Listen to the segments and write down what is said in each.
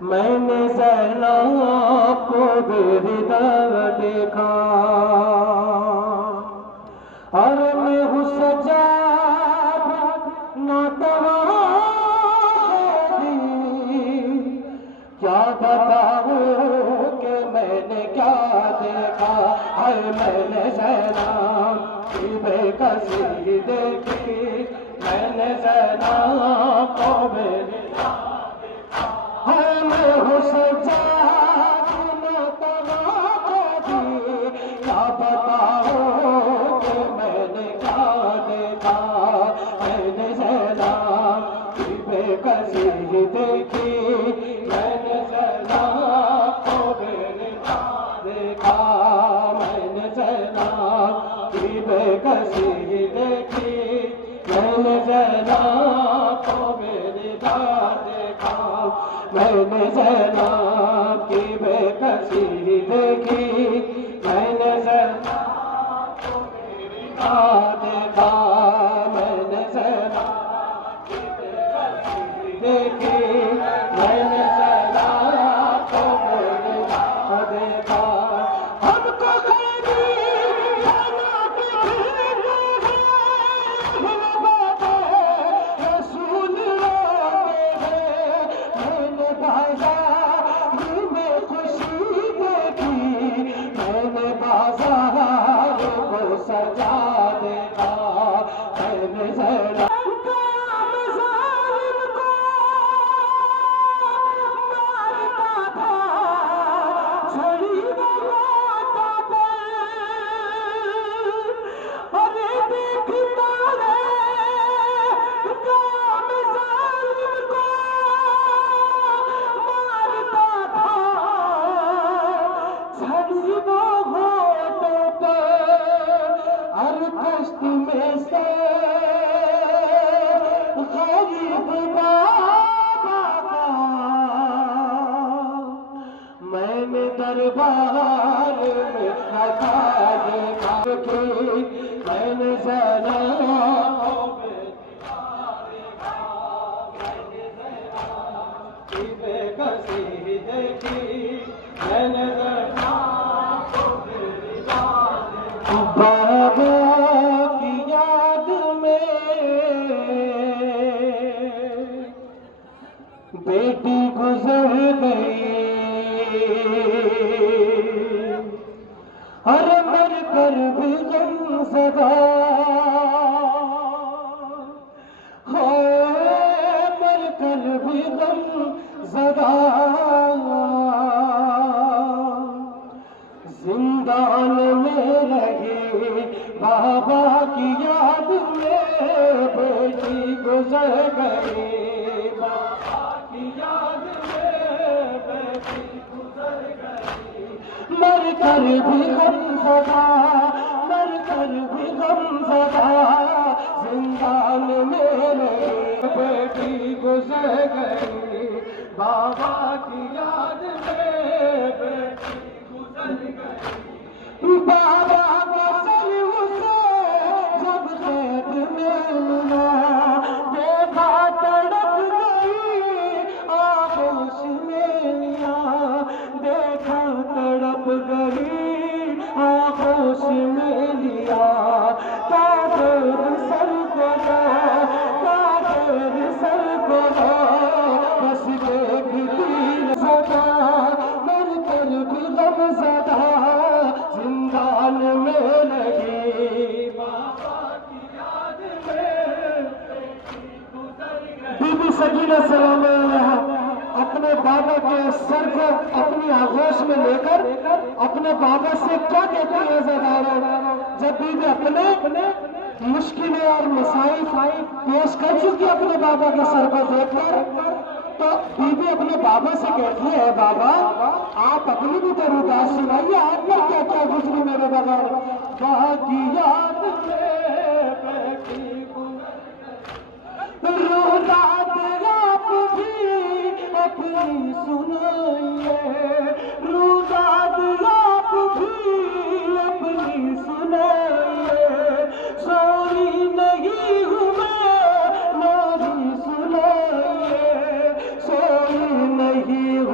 میں نے زینب کو بےدار دیکھا اور میں ہوں سجاد ناتواں کیا بتاؤں کہ میں نے کیا دیکھا ہے میں نے زینب کی بے کسی دیکھی میں نے زینب کو میں ہوں سجاد ناتواں کیا بتاؤں کہ میں نے کیا دیکھا میں نے زینب کی بے کسی دیکھی میں نے زینب کو بےدار دیکھا میں نے زینب کی بے کسی دیکھی میں نے زینب کو بےدار دیکھا میں نے زینب کی بے کسی دیکھی میں نے زینب کو بےدار دیکھا میں نے زینب کی بے کسی دیکھی میں نے زینب کو بےدار دیکھا ہم کو سجا دیکھا میں نے زینب میں سے غریب بابا کا میں نے دربار میں کھا دیکھا میں نے زینب کی بے کسی دیکھی میں نے بابا بیٹی گزر گئی اور مر کر بھی غم زدہ مر کر بھی غم زدہ زندان میں رہی بابا کی یاد میں بیٹی گزر گئی مر کر بھی غم زدہ مر کر بھی غم زدہ زندان میں بیٹی گزر گئی بابا کی یاد میں بیٹی گزر گئی بابا کا سر اسے جب قید میں ملا دیکھا تڑپ گئی آغوش میں لیا دیکھا تڑپ گئی آغوش میں لیا تاجر سر کو تاجر سر کو بس دیکھتی سدا مر کر بھی غم زدہ زندان میں لگی بابا کی یاد میں بی بی سکینہ سلام علیہا اپنے بابا کے سر کو اپنی آغوش میں لے کر اپنے بابا سے کیا کہتی ہے زدارہ جب بی بی اپنے مشکلیں اور مسائل پیش کر چکی اپنے بابا کے سر کو دیکھ کر تو بی بی اپنے بابا سے کہتی ہے بابا آپ اپنی بھی تو بات سنائیے آپ پر کیا کیا گزری میرے بغیر باقی یاد روداد آپ بھی اپنی سنائیے روداد آپ بھی اپنی سنائیے سوری نہیں ہوں میں میری سنائیے سوری نہیں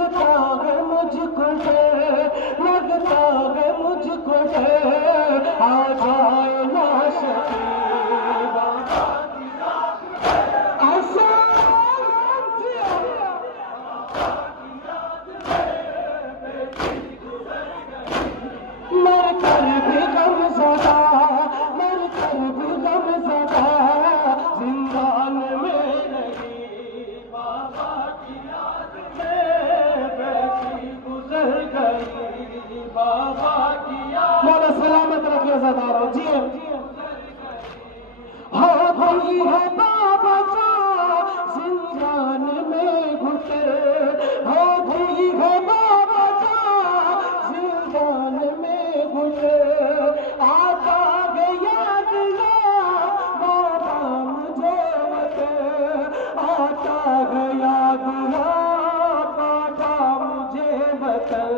لگتا ہے مجھ کو ڈر، لگتا ہے مجھ کو ڈر، آ جائے نا شکیبا ایسا مر کر بھی غم زدہ، مر کر بھی غم زدہ، زندان میں رہی بابا کی یاد میں بیٹھی گزر گئی، بابا کی یاد مولا سلامت رکھے زدارو جی ہو گئی ہے بابا کا زندان میں گھٹے، ہو گئی ہے بابا کا زندان میں گھٹے، آتا ہے یاد نا بابا مجھے وطن، آتا ہے یاد نا بابا مجھے وطن،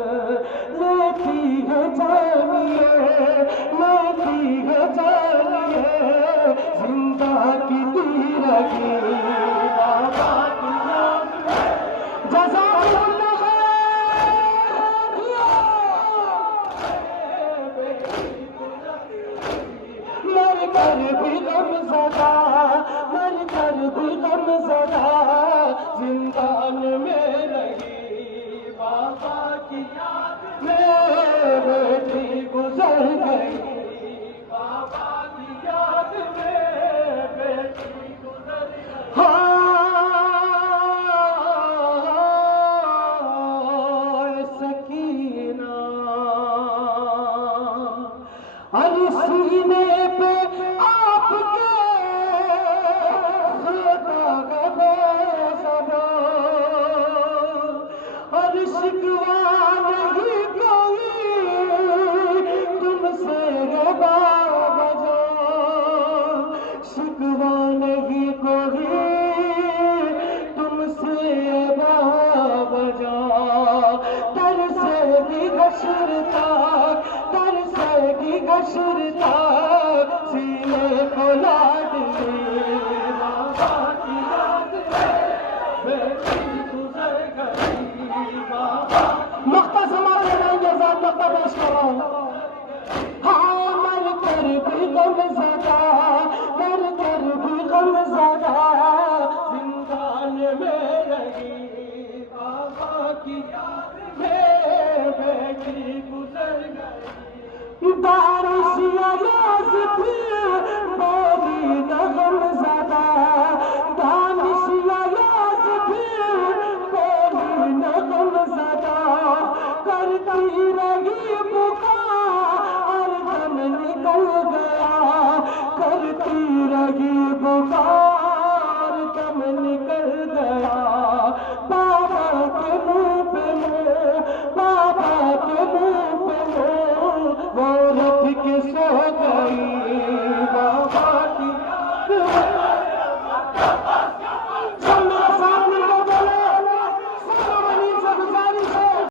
لیتی ہے جانیے، لیتی ہے جانیے زندہ کی تیرگی بابا کی یاد میں جزاک اللہ مر کر بھی غم زدہ، مر کر بھی غم زدہ، زندان میں رہی بابا کی یاد میں بیٹی گزر گئی، بابا کی یاد میں بیٹی گزر گئی، سکینہ علی سینے پہ آپ کے خدا کا بیزبا، اور شکوہ نہیں کوئی تم سے ہے بابا جان، شکوہ نہیں کوئی تم سے ہے بابا جان، ترسے گی گشر تک، ترسے گی گشر تک، سینے کو لاڈ لی بابا کی یاد میں بیٹی گزر گئی بابا نقطہ سمانے میں جزاک نقطہ پیش کر رہا ہوں، ہاں مر کر بھی غم زدہ، مر کر بھی غم زدہ، زندان میں رہی بابا کی یاد میں بیٹی گزر گئی، بارش یا یاس تھی